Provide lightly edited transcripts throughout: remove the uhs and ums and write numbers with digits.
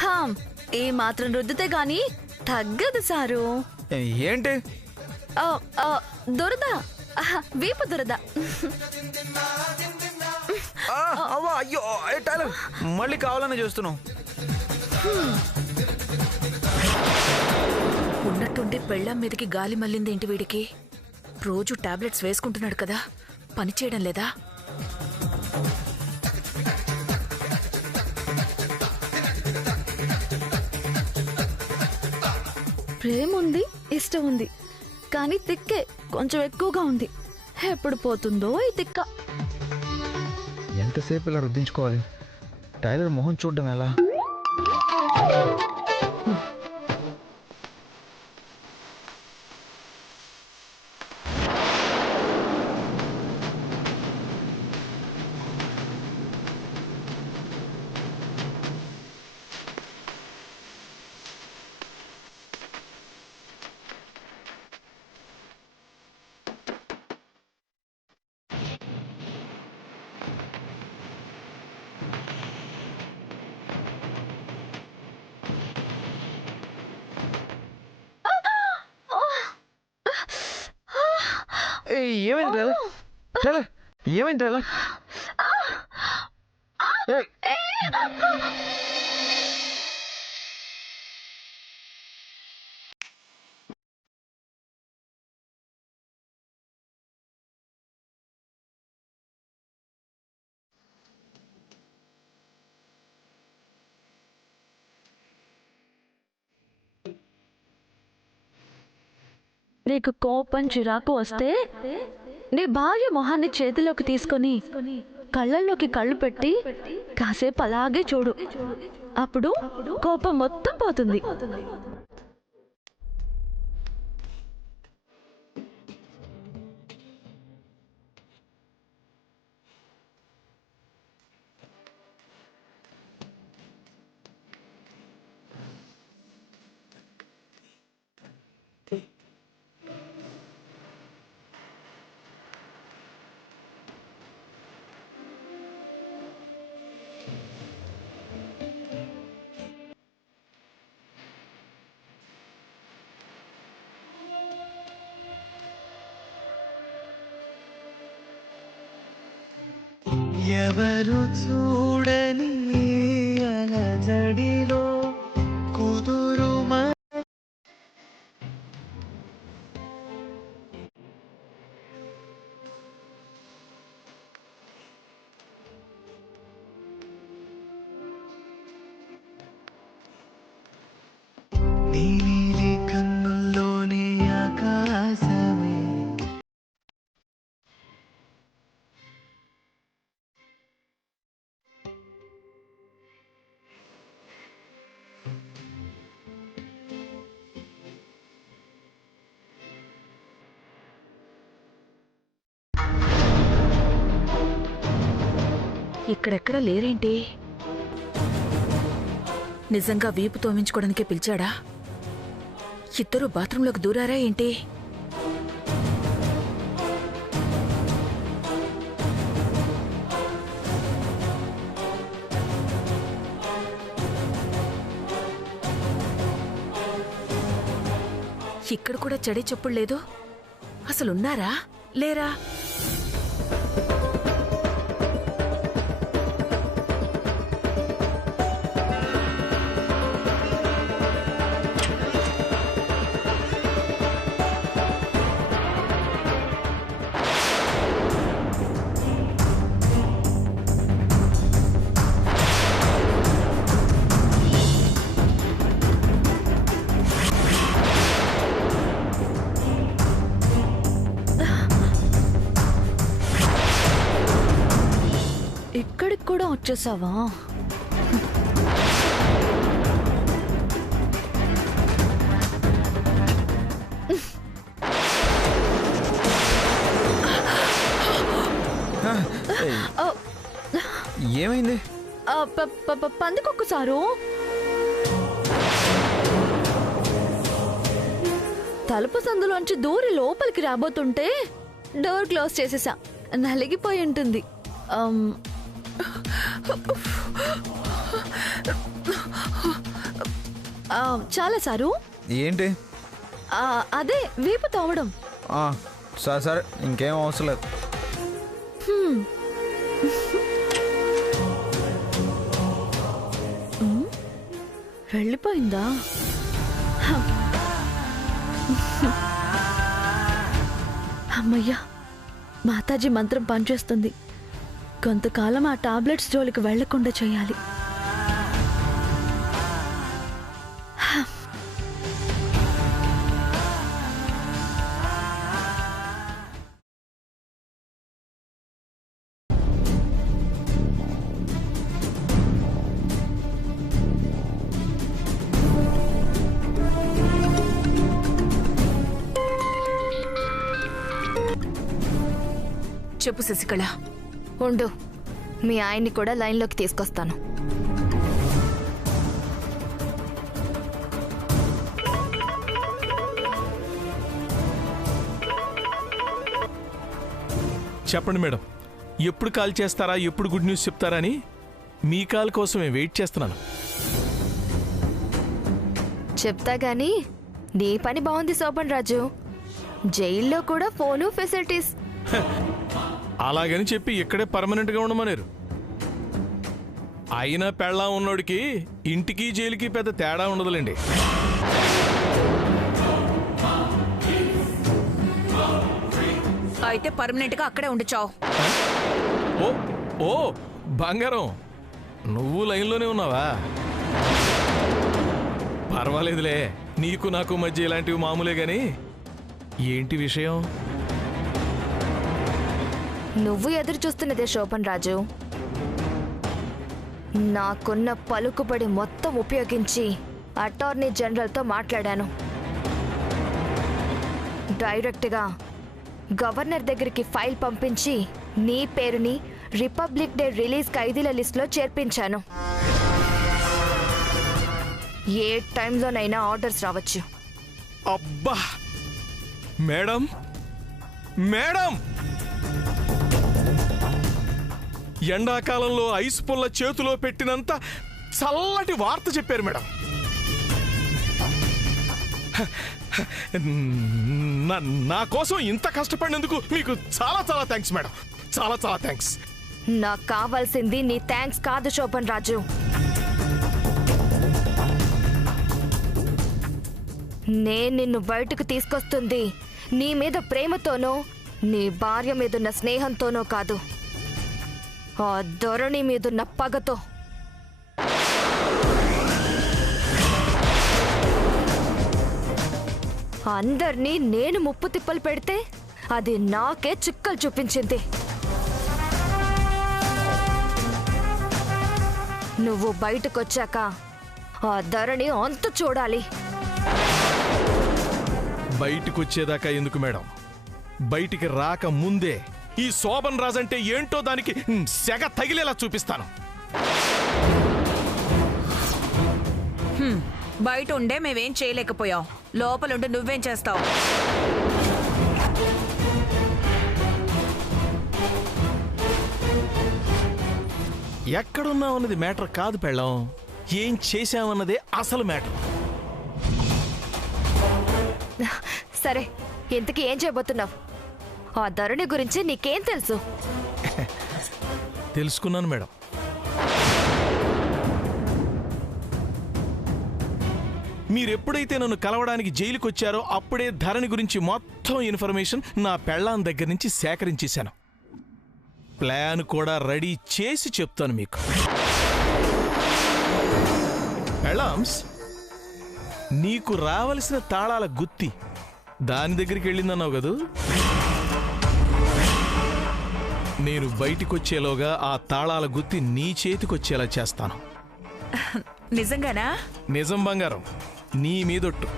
హా, ఏ మాత్రం రుద్దితే గాని తగ్గదు సారు. ఏంటి? దురద, వీపు దురద. అవ్వా, అయ్యో టైలర్, మళ్ళీ కావాలని చూస్తున్నావు. ఉన్నట్టుండి పెళ్ళాం మీదకి గాలి మళ్ళిందేంటి వీడికి? రోజు టాబ్లెట్స్ వేసుకుంటున్నాడు కదా, పని చేయడం లేదా? ప్రేమ ఉంది, ఇష్టం ఉంది, కానీ తిక్కే కొంచెం ఎక్కువగా ఉంది. ఎప్పుడు పోతుందో ఈ తిక్క. ఎంతసేపు ఇలా రుద్దించుకోవాలి? టైలర్ మొహం చూడడం ఎలా? ఏమైంది టైలర్? టైలర్, ఏమైంది టైలర్? నీకు కోపం చిరాకు వస్తే నీ భార్య మొహాన్ని చేతిలోకి తీసుకొని కళ్ళల్లోకి కళ్ళు పెట్టి కాసేపు అలాగే చూడు. అప్పుడు కోపం మొత్తం పోతుంది. ఎవరు చూడని అలజడిలో కుదురు నీలి కన్నుల్లోనే ఆకాశమే. ఇక్కడెక్కడ లేరేంటి? నిజంగా వీపు తోమించుకోవడానికే పిలిచాడా? ఇద్దరు బాత్రూంలోకి దూరారా ఏంటి? ఇక్కడ కూడా చెడే చెప్పుడు లేదు. అసలున్నారా లేరా? ఇక్కడికి కూడా వచ్చేసావా? ఏమైంది? పందికొక్కసారు తలుపు సందులోంచి దూరి లోపలికి రాబోతుంటే డోర్ క్లోజ్ చేసేసా. నలిగిపోయి ఉంటుంది. చాలా సారు. ఏంటి? అదే వీపు తోమడం. సరే సరే, ఇంకేం అవసరం లేదు. వెళ్ళిపోయిందా? అమ్మయ్యా, మాతాజీ మంత్రం పనిచేస్తుంది. కొంతకాలం ఆ టాబ్లెట్స్ జోలికి వెళ్లకుండా చేయాలి. చెప్పు శశికళ. ఉండు, మీ ఆయన్ని కూడా లైన్లోకి తీసుకొస్తాను. చెప్పండి మేడం, ఎప్పుడు కాల్ చేస్తారా, ఎప్పుడు గుడ్ న్యూస్ చెప్తారా అని మీ కాల్ కోసమే వెయిట్ చేస్తున్నాను. చెప్తా గాని నీ పని బాగుంది శోభన్ రాజు. జైల్లో కూడా ఫోను ఫెసిలిటీస్. అలాగని చెప్పి ఇక్కడే పర్మనెంట్గా ఉండమనేరు. అయినా పెళ్ళా ఉన్నోడికి ఇంటికి జైలుకి పెద్ద తేడా ఉండదులేండి. అయితే పర్మనెంట్ గా అక్కడే ఉండిచావు. ఓ ఓ బంగారం, నువ్వు లైన్లోనే ఉన్నావా? పర్వాలేదులే, నీకు నాకు మధ్య ఇలాంటివి మామూలే గాని ఏంటి విషయం? నువ్వు ఎదురు చూస్తున్నదే శోభన్ రాజు. నాకున్న పలుకుబడి మొత్తం ఉపయోగించి అటార్నీ జనరల్తో మాట్లాడాను. డైరెక్ట్గా గవర్నర్ దగ్గరికి ఫైల్ పంపించి నీ పేరుని రిపబ్లిక్ డే రిలీజ్ ఖైదీల లిస్టులో చేర్పించాను. ఏ టైంలోనైనా ఆర్డర్స్ రావచ్చు. అబ్బా మేడం, మేడం, ఎండాకాలంలో ఐస్ పుల్ల చేతిలో పెట్టినంత చల్లటి వార్త చెప్పారు మేడం. నా కోసం ఇంత కష్టపడినందుకు మీకు చాలా చాలా థ్యాంక్స్ మేడం, చాలా చాలా థ్యాంక్స్. నాకు కావాల్సింది నీ థ్యాంక్స్ కాదు శోభన్ రాజు. నేను నిన్ను బయటకు తీసుకొస్తుంది నీ మీద ప్రేమతోనో నీ భార్య మీదున్న స్నేహంతోనో కాదు, ఆ ధరణి మీదున్న పగతో. అందర్నీ నేను ముప్పు తిప్పలు పెడితే అది నాకే చుక్కలు చూపించింది. నువ్వు బయటకొచ్చాక ఆ ధరణి అంత చూడాలి. బయటికి వచ్చేదాకా ఎందుకు మేడం, బయటికి రాక ముందే ఈ శోభన్ రాజ్ అంటే ఏంటో దానికి సెగ తగిలేలా చూపిస్తాను. బయట ఉండే మేమేం చేయలేకపోయాం, లోపలుండి నువ్వేం చేస్తావు? ఎక్కడున్నామన్నది మ్యాటర్ కాదు పెళ్ళం, ఏం చేశామన్నదే అసలు మ్యాటర్. సరే, ఇంతకీ ఏం చేయబోతున్నావు? ఆ ధరణి గురించి నీకేం తెలుసు? తెలుసుకున్నాను మేడం. మీరెప్పుడైతే నన్ను కలవడానికి జైలుకి వచ్చారో అప్పుడే ధరణి గురించి మొత్తం ఇన్ఫర్మేషన్ నా పెళ్ళాం దగ్గర నుంచి సేకరించేశాను. ప్లాన్ కూడా రెడీ చేసి చెప్తాను మీకు. పెళ్ళాంస్, నీకు రావలసిన తాళాల గుత్తి దాని దగ్గరికి వెళ్ళిందన్నావు కదూ? నేను బయటికొచ్చేలోగా ఆ తాళాల గుత్తి నీ చేతికొచ్చేలా చేస్తాను. నిజంగానా? నిజం బంగారం, నీ మీదొట్టు.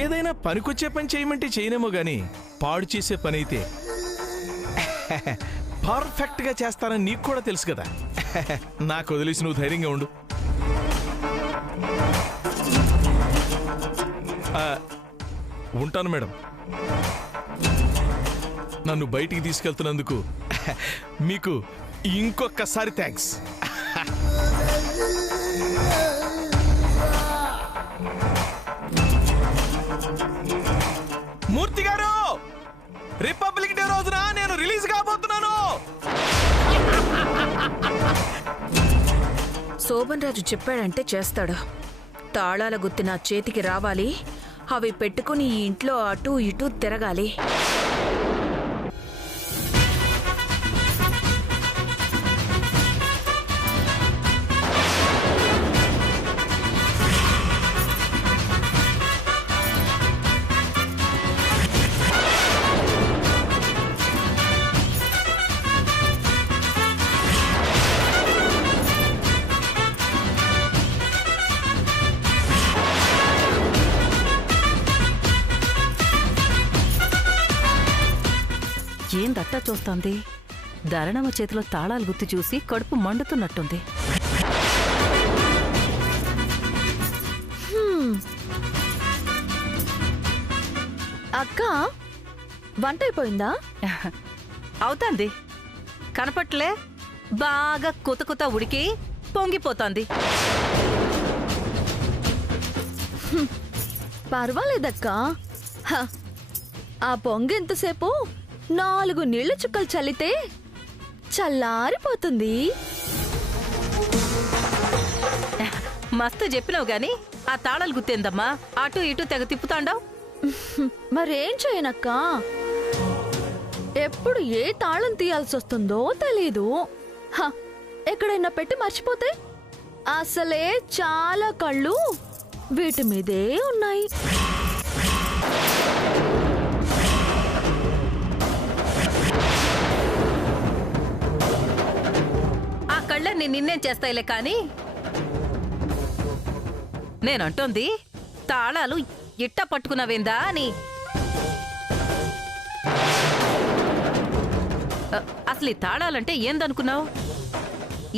ఏదైనా పనికొచ్చే పని చేయమంటే చేయనేమో గాని పాడు చేసే పని అయితే పర్ఫెక్ట్గా చేస్తానని నీకు కూడా తెలుసు కదా. నాకు వదిలేసి నువ్వు ధైర్యంగా ఉండు. ఉంటాను మేడం. నన్ను బయటికి తీసుకెళ్తున్నందుకు మీకు ఇంకొకసారి థ్యాంక్స్. శోభన్ రాజు చెప్పాడంటే చేస్తాడు. తాళాల గుత్తి నా చేతికి రావాలి, అవి పెట్టుకుని ఈ ఇంట్లో అటూ ఇటూ తిరగాలి. ఏం దట్టా చూస్తోంది? ధరణమ్మ చేతిలో తాళాలు గుర్తు చూసి కడుపు మండుతున్నట్టుంది. అక్క వంట అయిపోయిందా? అవుతాంది. కనపట్లే, బాగా కుత ఉడికి పొంగిపోతోంది. పర్వాలేదక్క. హ, ఆ పొంగు ఎంతసేపు 4 నీళ్ల చుక్కలు చల్లితే చల్లారిపోతుంది. మస్తు చెప్పినావు గాని ఆ తాళాలు గుర్తేందమ్మా అటు ఇటు తెగ తిప్పుతాండావు? మరేం చేయనక్క, ఎప్పుడు ఏ తాళం తీయాల్సి వస్తుందో తెలీదు. హ, ఎక్కడైనా పెట్టి మర్చిపోతే అసలే చాలా కళ్ళు వీటి మీదే ఉన్నాయి. ఆ కళ్ళని నిన్నేం చేస్తాయిలే కాని నేనంటోంది తాళాలు ఇట్ట పట్టుకున్నావేందా అని. అసలు ఈ తాళాలంటే ఏందనుకున్నావు?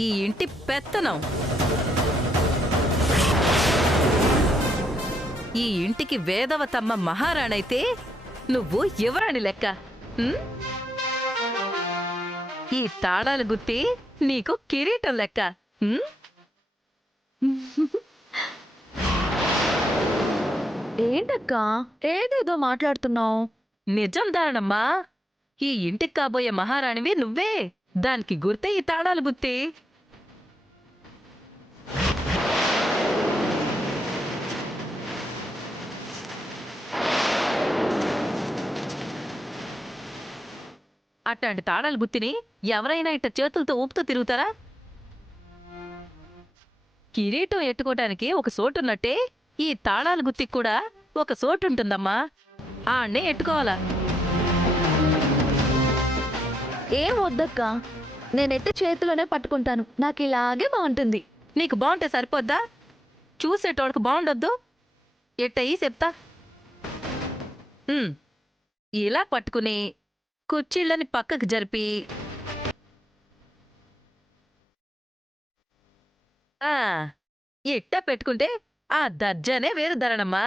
ఈ ఇంటి పెత్తనం. ఈ ఇంటికి వేదవతమ్మ మహారాణైతే నువ్వు యువరాణి లెక్క. ఈ తాళాలు గుత్తి నీకు కిరీటం లెక్క. ఏంటక్క ఏదేదో మాట్లాడుతున్నావు? నిజం దారణమ్మా, ఈ ఇంటికి కాబోయే మహారాణివి నువ్వే. దానికి గుర్తే ఈ తాళాలు గుత్తి. అట్లాంటి తాళాలు గుత్తిని ఎవరైనా ఇట్ట చేతులతో ఊపుతూ తిరుగుతారా? కిరీటం ఎట్టుకోవటానికి ఒక సోటున్నట్టే ఈ తాళాలు గుత్తికి కూడా ఒక సోటుంటుందమ్మా. ఆడ్నే ఎట్టుకోవాలా. ఏం వద్దక్క, నేనెత్తి చేతిలోనే పట్టుకుంటాను. నాకు ఇలాగే బాగుంటుంది. నీకు బాగుంటే సరిపోద్దా? చూసేటోళ్ళకు బాగుండొద్దు. ఎట్టయి చెప్తా. ఇలా పట్టుకుని కుర్చీళ్ళని పక్కకు జరిపి ఇట్ట పెట్టుకుంటే ఆ దర్జానే వేరు ధరణమ్మా.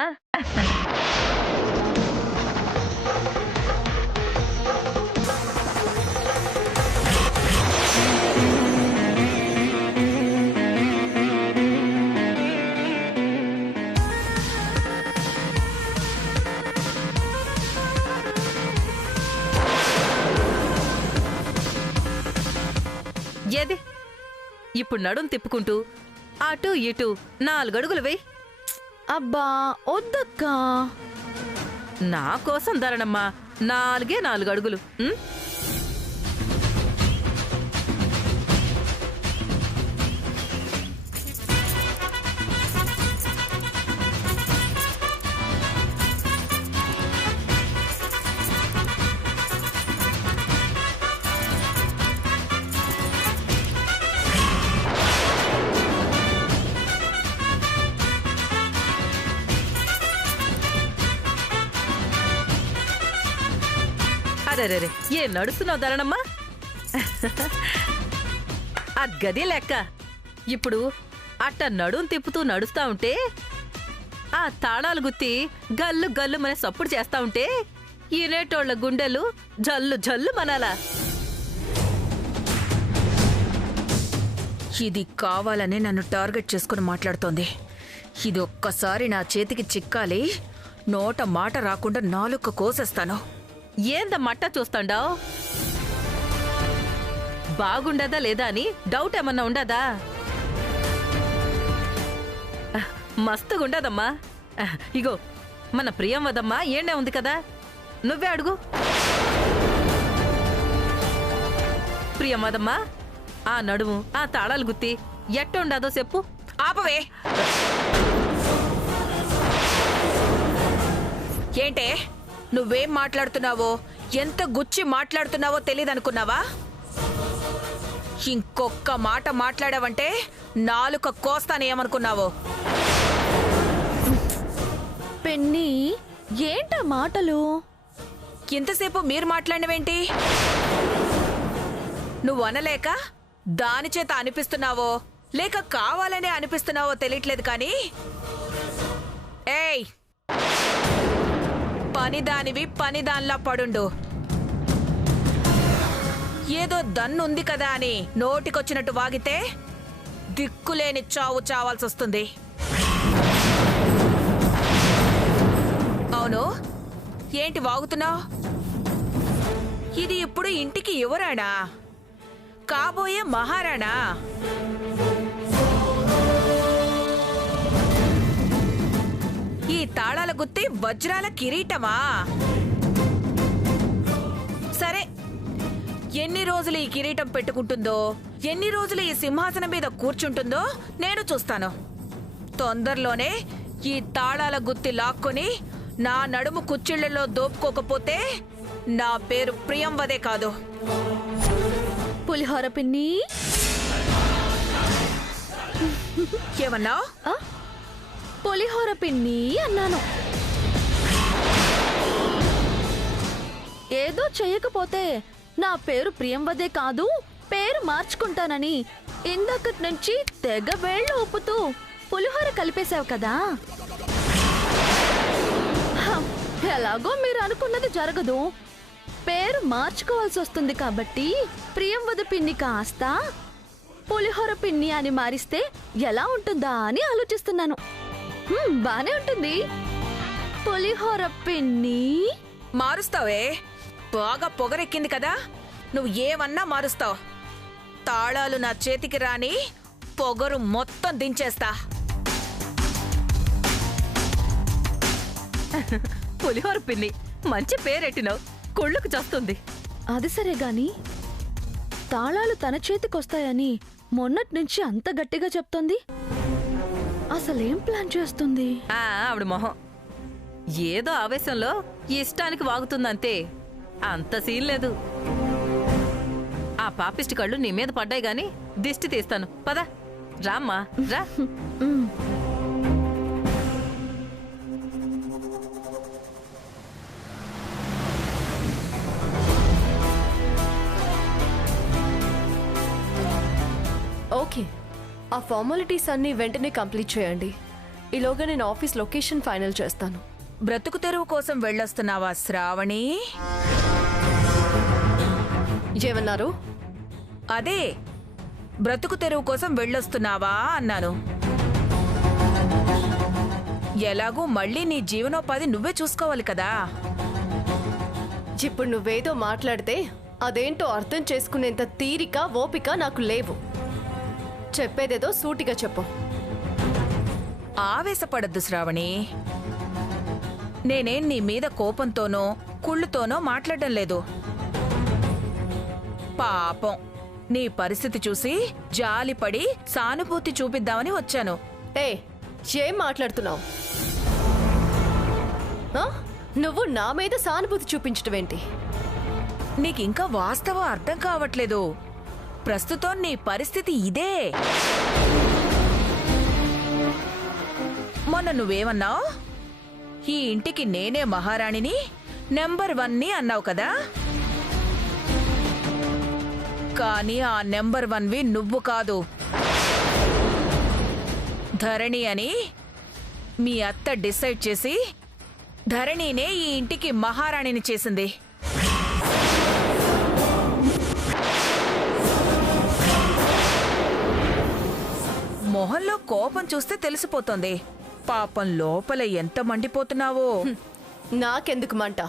ఏది ఇప్పుడు నడుం తిప్పుకుంటూ అటు ఇటు 4 అడుగులు వేయి. అబ్బా వద్దక్క. నా కోసం ధరణమ్మా 4 అడుగులు. అరే ఏం నడుస్తున్నావు ధరణమ్మా? ఆ గది లెక్క. ఇప్పుడు అట్ట నడుం తిప్పుతూ నడుస్తా ఉంటే ఆ తాళాలు గుత్తి గల్లు గల్లు మన సప్పుడు చేస్తా ఉంటే ఈనేటోళ్ల గుండెలు జల్లు జల్లు మనాలా. ఇది కావాలని నన్ను టార్గెట్ చేసుకుని మాట్లాడుతోంది. ఇది ఒక్కసారి నా చేతికి చిక్కాలి, నోట మాట రాకుండా నాలుక కోసేస్తాను. ఏంద మట్ట చూస్తాండావు? బాగుండదా లేదా అని డౌట్ ఏమన్నా ఉండదా? మస్తుగుండదమ్మా. ఇగో మన ప్రియం వదమ్మా ఏండే ఉంది కదా, నువ్వే అడుగు. ప్రియం వదమ్మా, ఆ నడుము ఆ తాళాలు గుత్తి ఎట్టుండదో చెప్పు. ఆపవే. ఏంటే నువ్వేం మాట్లాడుతున్నావో, ఎంత గుచ్చి మాట్లాడుతున్నావో తెలీదనుకున్నావా? ఇంకొక్క మాట మాట్లాడావంటే నాలుక కోస్తాను ఏమనుకున్నావో. పిన్ని ఏంటా మాటలు? ఇంతసేపు మీరు మాట్లాడినవేంటి? నువ్వు అనలేక దాని చేత అనిపిస్తున్నావో లేక కావాలనే అనిపిస్తున్నావో తెలియట్లేదు కానీ, ఏయ్ పనిదానివి పనిదానిలా పడుండు. ఏదో దన్నుంది కదా అని నోటికొచ్చినట్టు వాగితే దిక్కులేని చావు చావాల్సి వస్తుంది. అవును, ఏంటి వాగుతున్నావు? ఇది ఇప్పుడు ఇంటికి యువరాణా, కాబోయే మహారాణా. ఈ తాళాల గుత్తి వజ్రాల కిరీటమా? సరే, ఎన్ని రోజులు ఈ కిరీటం పెట్టుకుంటుందో, ఎన్ని రోజులు ఈ సింహాసనం మీద కూర్చుంటుందో నేను చూస్తాను. తొందరలోనే ఈ తాళాల గుత్తి లాక్కొని నా నడుము కుచ్చిళ్లలో దోపుకోకపోతే నా పేరు ప్రియంవదే కాదు. పులిహోర పిన్ని, ఏమన్నావు? పులిహోర పిన్ని అన్నాను. ఏదో చెయ్యకపోతే నా పేరు ప్రియంవదే కాదు, పేరు మార్చుకుంటానని ఇందక్కడి నుంచి తెగ వేళ్ళు ఊపుతూ పులిహోర కలిపేశావు కదా. ఎలాగో మీరు అనుకున్నది జరగదు, పేరు మార్చుకోవాల్సి వస్తుంది. కాబట్టి ప్రియంవద పిన్ని కాస్త పులిహోర పిన్ని అని మారిస్తే ఎలా ఉంటుందా అని ఆలోచిస్తున్నాను. బానే ఉంటుంది. పులిహోర పిన్ని మారుస్తావే, బాగా పొగరెక్కింది కదా. నువ్వు ఏమన్నా మారుస్తావు. తాళాలు నా చేతికి రాని పొగరు మొత్తం దించేస్తా. పులిహోర పిన్ని మంచి పేరెట్టినావు, కొళ్ళుకు చేస్తుంది. అది సరే గాని తాళాలు తన చేతికొస్తాయని మొన్నటి నుంచి అంత గట్టిగా చెప్తోంది. అసలేం ప్లాన్ చేస్తుంది? ఆవిడ మొహం ఏదో ఆవేశంలో ఇష్టానికి వాగుతుందంతే, అంత సీన్ లేదు. ఆ పాపిష్టి కళ్ళు నీ మీద పడ్డాయి గాని దిష్టి తీస్తాను. పద రామ్మా రా. ఓకే, ఆ ఫార్మాలిటీస్ అన్నీ వెంటనే కంప్లీట్ చేయండి. ఈలోగా నేను ఆఫీస్ లొకేషన్ ఫైనల్ చేస్తాను. బ్రతుకు తెరువు కోసం వెళ్ళొస్తున్నావా శ్రావణి? ఏమన్నారు? అదే, బ్రతుకు తెరువు కోసం వెళ్ళొస్తున్నావా అన్నాను. ఎలాగూ మళ్ళీ నీ జీవనోపాధి నువ్వే చూసుకోవాలి కదా. ఇప్పుడు నువ్వేదో మాట్లాడితే అదేంటో అర్థం చేసుకునేంత తీరిక ఓపిక నాకు లేవు. చెప్పేదేదో సూటిగా చెప్పు. ఆవేశపడద్దు శ్రావణి. నేనేం నీ మీద కోపంతోనో కుళ్ళుతోనో మాట్లాడడం లేదు. పాపం నీ పరిస్థితి చూసి జాలిపడి సానుభూతి చూపిద్దామని వచ్చాను. ఏం మాట్లాడుతున్నావు? నువ్వు నా మీద సానుభూతి చూపించడం ఏంటి? నీకింకా వాస్తవం అర్థం కావట్లేదు. ప్రస్తుతం నీ పరిస్థితి ఇదే. మొన్న నువ్వేమన్నావు? ఈ ఇంటికి నేనే మహారాణిని, నెంబర్ 1ని అన్నావు కదా. కానీ ఆ నెంబర్ 1వి నువ్వు కాదు, ధరణి అని మీ అత్త డిసైడ్ చేసి ధరణినే ఈ ఇంటికి మహారాణిని చేసింది. మొహంలో కోపం చూస్తే తెలిసిపోతుంది. పాపం లోపల ఎంత మండిపోతున్నావో. నాకెందుకు మంట?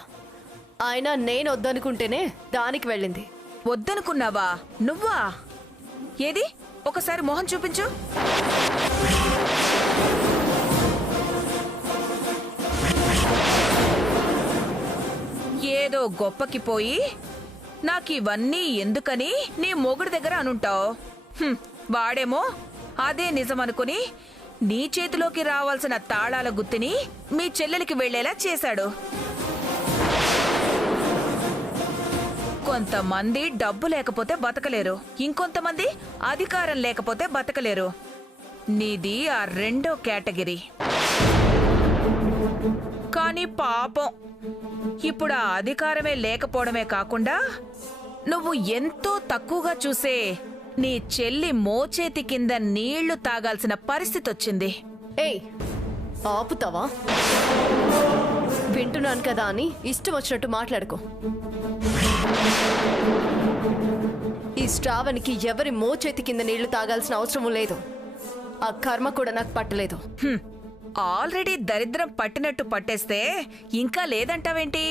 అయినా నేను వద్దనుకుంటేనే దానికి వెళ్ళింది. వద్దనుకున్నావా? నువ్వా? ఏది ఒకసారి మొహం చూపించు. ఏదో గొప్పకి పోయి నాకివన్నీ ఎందుకని నీ మొగుడి దగ్గర అనుంటావు. వాడేమో అదే నిజమనుకుని నీ చేతిలోకి రావాల్సిన తాళాల గుత్తిని మీ చెల్లెలికి వెళ్లేలా చేశాడు. కొంతమంది డబ్బు లేకపోతే బతకలేరు, ఇంకొంతమంది అధికారం లేకపోతే బతకలేరు. నీది ఆ రెండో కేటగిరీ. కానీ పాపం ఇప్పుడు ఆ అధికారమే లేకపోవడమే కాకుండా నువ్వు ఎంతో తక్కువగా చూసే నీ చెల్లి మోచేతి కింద నీళ్లు తాగాల్సిన పరిస్థితి వచ్చింది. ఏయ్, ఆపుతావా? వింటున్నాను కదా అని ఇష్టం వచ్చినట్టు మాట్లాడుకో. ఈ శ్రావణికి ఎవరి మోచేతి కింద నీళ్లు తాగాల్సిన అవసరం లేదు. ఆ కర్మ కూడా నాకు పట్టలేదు. ఆల్రెడీ దరిద్రం పట్టినట్టు పట్టేస్తే ఇంకా లేదంటావేంటి?